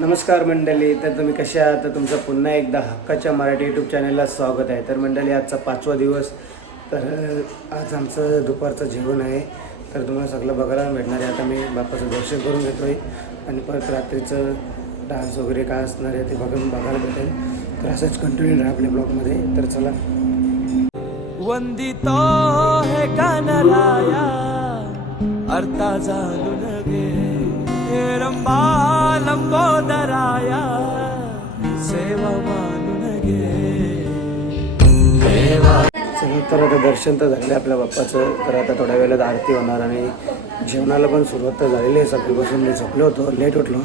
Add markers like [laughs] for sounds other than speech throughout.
नमस्कार मंडळी तर तुम्ही कशा आहात? तर तुमचं पुन्हा एकदा हक्काच्या मराठी यूट्यूब चॅनलला स्वागत आहे. तर मंडळी आजचा पाचवा दिवस तर आज आमचं दुपारचं जेवण आहे. तर तुम्हाला सगळं बघायला भेटणार आहे. आता मी बाप्पाचं दर्शन करून घेतो आहे आणि परत रात्रीचं डान्स वगैरे काय असणार आहे ते बघून बघायला भेटेल. तर असंच कंटिन्यू राहा आपल्या ब्लॉगमध्ये. तर चला. वंदितो हे कानराया अर्था तर आता दर्शन तर झालं आपल्या बाप्पाचं तर आता थोड्या वेळात आरती होणार आणि जेवणाला पण सुरुवात तर झालेली आहे. सकाळपासून मी झोपलो होतो लेट उठलो.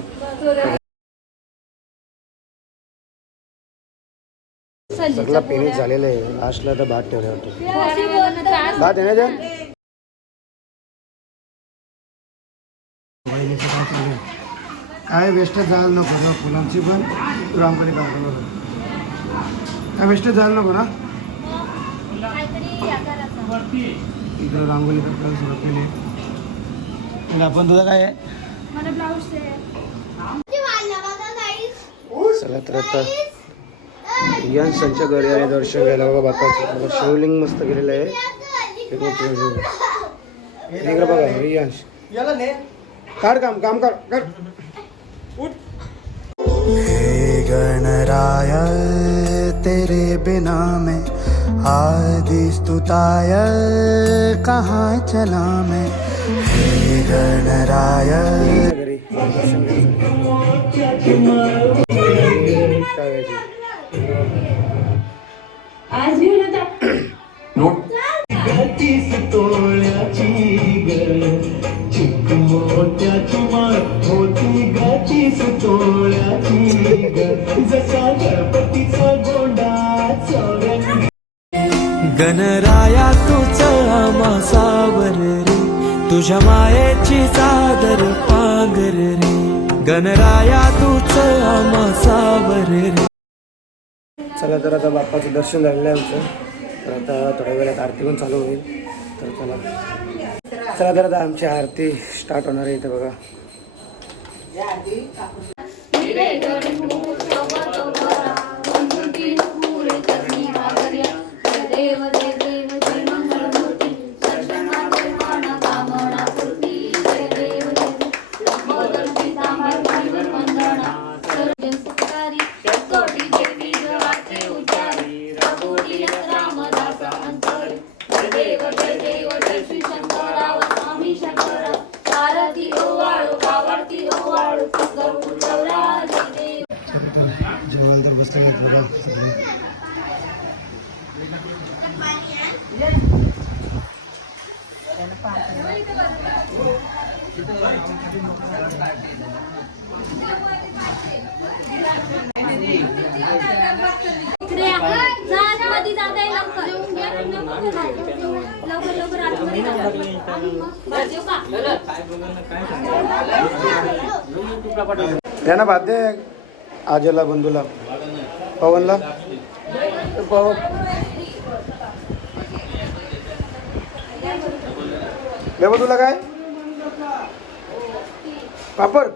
सगळा फिनिश झालेलं आहे. लास्टला तर भात ठेवले वाटतं भात आहे ना त्या? काय वेस्टेज जायला नको ना फुलांची पण. रामकरी काढतो काय वेस्टेज जायला नको ना? इकडे रांगोळी सुरुवात केली आणि आपण तुझं काय आहे? चला तर आता यन संच घरी आणि दर्शन घ्यायला बघा बापाचं बघा शिवलिंग मस्त केलेलं आहे. इकडे बघा रियांश काढ काम काम कर कर हे गणराय तेरे बिना मैं आदि स्तुताय कहाँ चला मैं? हे गणराय। आज घेऊन आता आमासावर रे तुझ्या मायेची चादर पांगर रे. गणराया तुझ आमासावर रे. चला तर आता बाप्पाचं दर्शन झालेलं आहे आमचं. तर आता थोड्या वेळात आरती पण चालू होईल. तर चला. चला तर आता आमची आरती स्टार्ट होणार आहे इथे बघा देव देव देव जय मंगलमूर्ती दर्शनाचे मान कामना पूर्ती जय देव देव लंबोदर सीतामर जीवन वंदना सर्व सुखकारी कोटी देवी जगाचे उच्चारी राबोटी रामदास अंतरी जय देव जय देव जय श्री शंकरा स्वामी शंकरा सारथी ओवाळू कावडती ओवाळू गरुड गौरा जय देव जेवायला तर बसले आहेत बघा सगळे. इकडे या. जा आतमध्ये जागा आहे लवकर. लवकर लवकर आतमध्ये जागा. बस येऊ का? द्या ना भात दे आजीला बंधूला. पवनला? ए, पवन देवा तुला काय पापड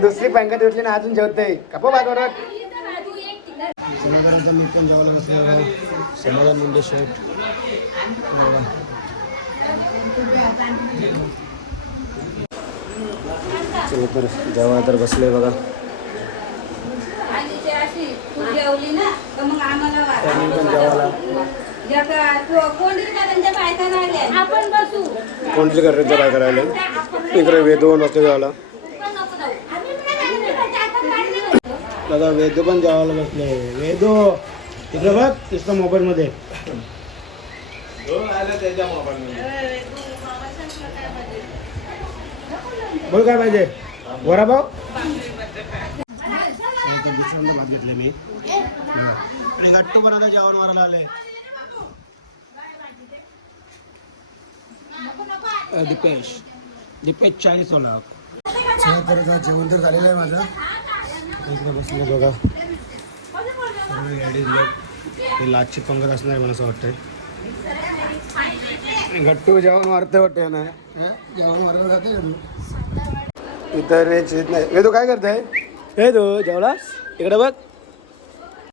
दुसरी पंकज उठली ना अजून जेवते कापो भात मी पण जेवायला बसलो समाधान मुंडे शेठ चला तर जेवायला तर बसले बघा. आधीची अशी तू जेवली ना तर मग आम्हाला वाढ. त्यांनी पण जेवायला ज्या का- तू कोंडीत का त्यांच्या बायका राहिल्या. आपण बसू. कोणत्या घरच्या काय करायला इकडे वेदो नसते जेवायला पण नको जाऊ. आम्ही काय करायचं? आता काढली नाही. दादा वेदो पण जेवायला बसले वेदो इकडे बघ नुसतं मोबाईल मध्ये बोल काय पाहिजे? वडापाव? दुसऱ्यांदा भात घेतले मी आणि गट्टू पण आता जेवण वरायला आले. दीपेश. दीपेश चाळीस आता जेवण तर झालेलं आहे माझं. इकडे बसले बघा. सर्व गाडी ते लाचची पंगत असणार मला असं वाटतंय. गट्टू जेवण मारते वाटते ना. हं? जेवण मारलं जाते इतर रेंज येत नाही. हे तू काय करताय? हे तू जेवलास? इकडे बघ.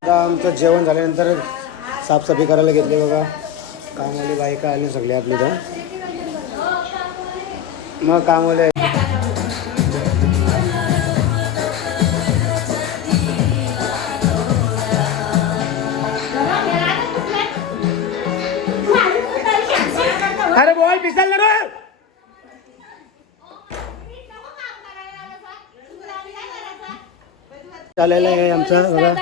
आता आमचं जेवण झाल्यानंतर साफसफाई करायला घेतली बघा. कामवाली बायका आली सगळे आपली तर मग कामवाले अरे बॉल पिसाल ना चालेलं आहे आमचा बघा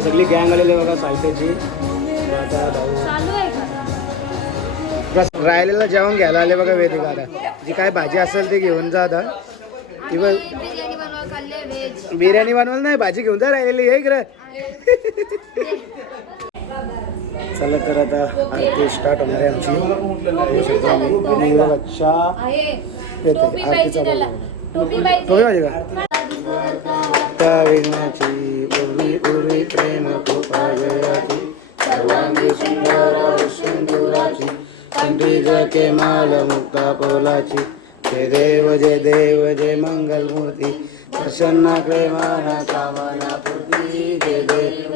सगळी गँग आलेली बघा साहित्याची. राहिलेलं जेवण घ्यायला आले बघा वेदिका आता जी काय भाजी असेल ते घेऊन जा आता. बिर्याणी बनवा खाल्ले व्हेज. बिर्याणी बनवायला नाही भाजी घेऊन जा राहिलेली आहे इकडे. चला तर आता आरती स्टार्ट होणार आहे आमची. आहे. येते टोपी आरतीचा. टोपी पाहिजे टोपी पाहिजे. का? त्या विघ्नाची उर्वी उर्वी प्रेम कृपा जयाची सर्वांगी सुंदर सिंदुराची कंठी जके माल मुक्ता पोलाची जय देव जय देव जय मंगल प्रसन्नाकडे माना कामना पूर्ती जय देव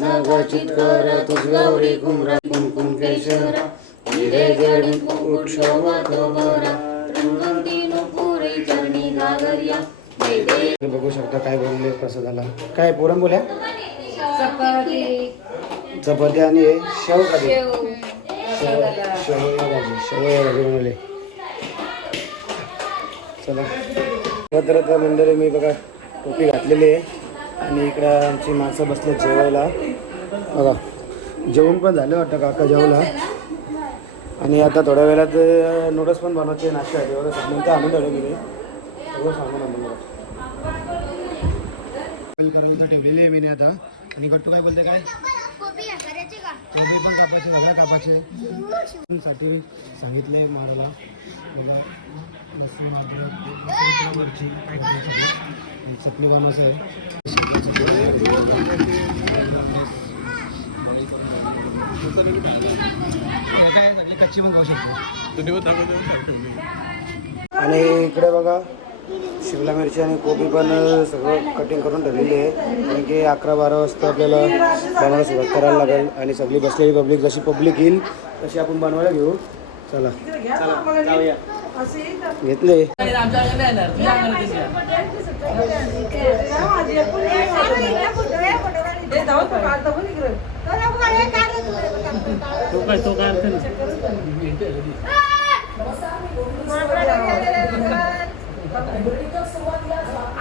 नगचित कर तुझ गौरी कुमरा कुमकुम केशर हिरे जडी उत्सव कमरा चरणी गागरिया जय देव बघू शकता काय बनवले कसं झाला काय पुरण बोल्या चपाती. आणि शेव ते? शेव. शेवया भाजी शेवया भाजी बनवली. चला. तर मंडळी मी बघा टोपी घातलेली आहे. आणि इकडं आमची माणसं बसले जेवायला. बघा जेवण पण झालं वाटतं काका जेवला आणि आता थोड्या वेळात नूडल्स पण बनवायचे नाश्त्यासाठी एवढं सामान तर आणून ठेवलं मी. सगळं सामान आणून बघा. ठेवलेली आहे मी आता. आणि गट्टू काय बोलते काय? कोबी पण कापायचे सगळ्या कापायचे साठी सांगितले मला बघा लसूण अद्रक मिरची चटणी बनवायचं आहे. काय सगळी कच्ची पण खाऊ शकतो. आणि इकडे बघा शिमला मिरची आणि कोबी पण सगळं कटिंग करून ठेवलेली आहे. कारण की अकरा बारा वाजता आपल्याला बनवायला सुरुवात करायला लागेल आणि सगळी बसलेली पब्लिक जशी पब्लिक येईल तशी आपण बनवायला घेऊ. चला. चला जाऊया काय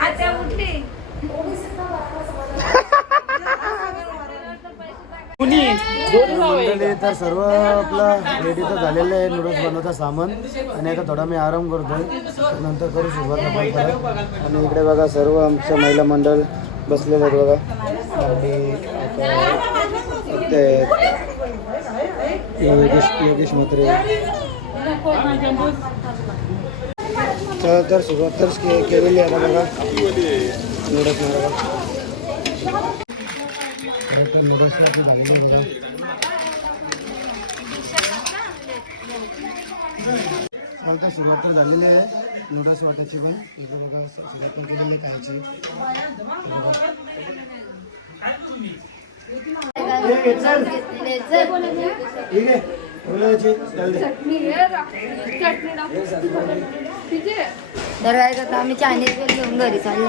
आता उठली मंडळी तर सर्व आपलं रेडी तर झालेलं आहे नूडल्स बनवता सामान. आणि आता थोडा मी आराम करतोय. नंतर करू सुरुवात आपण परत. आणि इकडे बघा सर्व आमचं महिला मंडळ बसलेलं आहेत बघा. आणि ते योगेश योगेश म्हात्रे. तर तर सुरुवात तर के- केलेली आहे बघा. नूडल्स बघा. तर नूडल्स झालेली बघा. मला तर सुरुवात तर झालेली आहे. नूडल्स वाटायची पण. इकडे बघा सुरुवात पण केलेली आहे खायची. हे तर काय करता आम्ही चायनीज पण घेऊन घरी चाललो.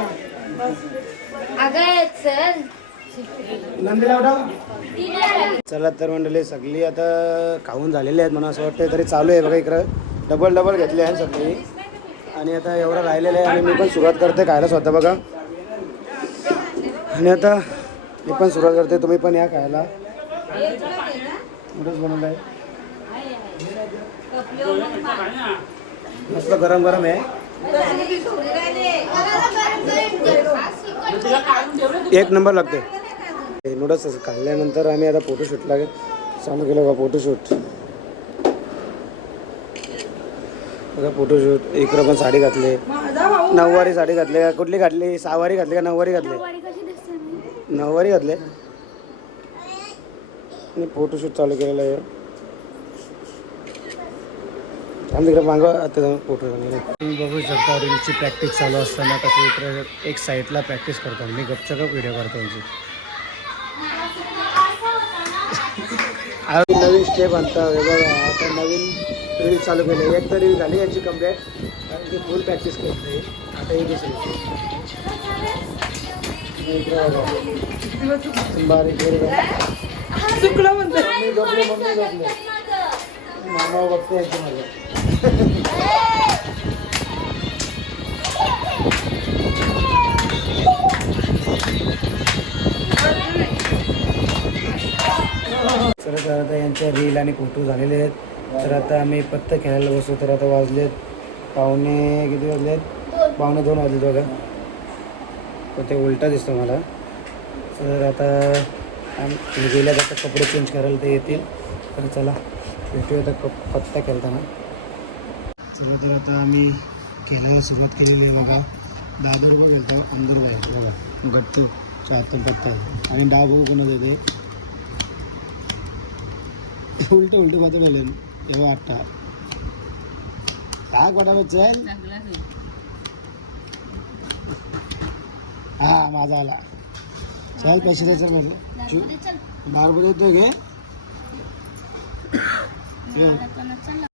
अगं. चला. तर मंडळी सगळी आता खाऊन झालेली आहेत मला असं वाटतं तरी चालू आहे बघा इकडं. डबल डबल घेतले आहे सगळी. आणि आता एवढं राहिलेलं आहे आणि मी पण सुरुवात करते खायला स्वतः बघा. आणि आता मी पण सुरुवात करते तुम्ही पण या खायला. नूडल्स बनवलं आहे. मस्त गरम गरम आहे. एक नंबर लागते. नूडल्स खाल्ल्यानंतर आम्ही आता फोटोशूटला चालू केलं का फोटोशूट बघा फोटोशूट इकडं पण साडी घातली. नऊवारी साडी घातली का? कुठली घातली? सहावारी घातली का नऊवारी घातली? नऊवारी घातले. आणि फोटोशूट चालू केलेलं आहे. आम्ही तिकडे मागं आता फोटो तुम्ही बघू शकता रीलची प्रॅक्टिस चालू असताना कसं इकडे एक साईडला प्रॅक्टिस करतो. मी गपचक व्हिडिओ करतो यांची. [laughs] नवीन स्टेप आणता हे बघा आता नवीन रील चालू केली एक तर रील झाली याची कंप्लीट कारण की फुल प्रॅक्टिस करते आता ही दुसरी. बारीक. चुकलं म्हणतो. मम्मी झोपले मम्मी झोपले. मामा बघते याची माझ्या तर आता आता यांच्या रील आणि फोटो झालेले आहेत. तर आता आम्ही पत्ता खेळायला बसू तर आता वाजलेत पावणे किती वाजलेत? पावणे दोन वाजलेत बघा. तर ते उलटा दिसतो मला. तर आता आम्ही गेल्यात आता कपडे चेंज करायला ते येतील. तर चला भेटूया आता कप पत्ता खेळताना. चला तर आता आम्ही खेळायला सुरुवात केलेली आहे बघा. दहा रुपये खेळतो पंधरा रुपये आहे. बघा गट्टू चाहतो पत्ता आणि डाव बघू कोणा देते उलट उलट बात बोलेन तेव्हा आठटा हा कोणा चल हा माझा आला. चल पैसे द्यायचं म्हटलं बारा रुपये देतो घे.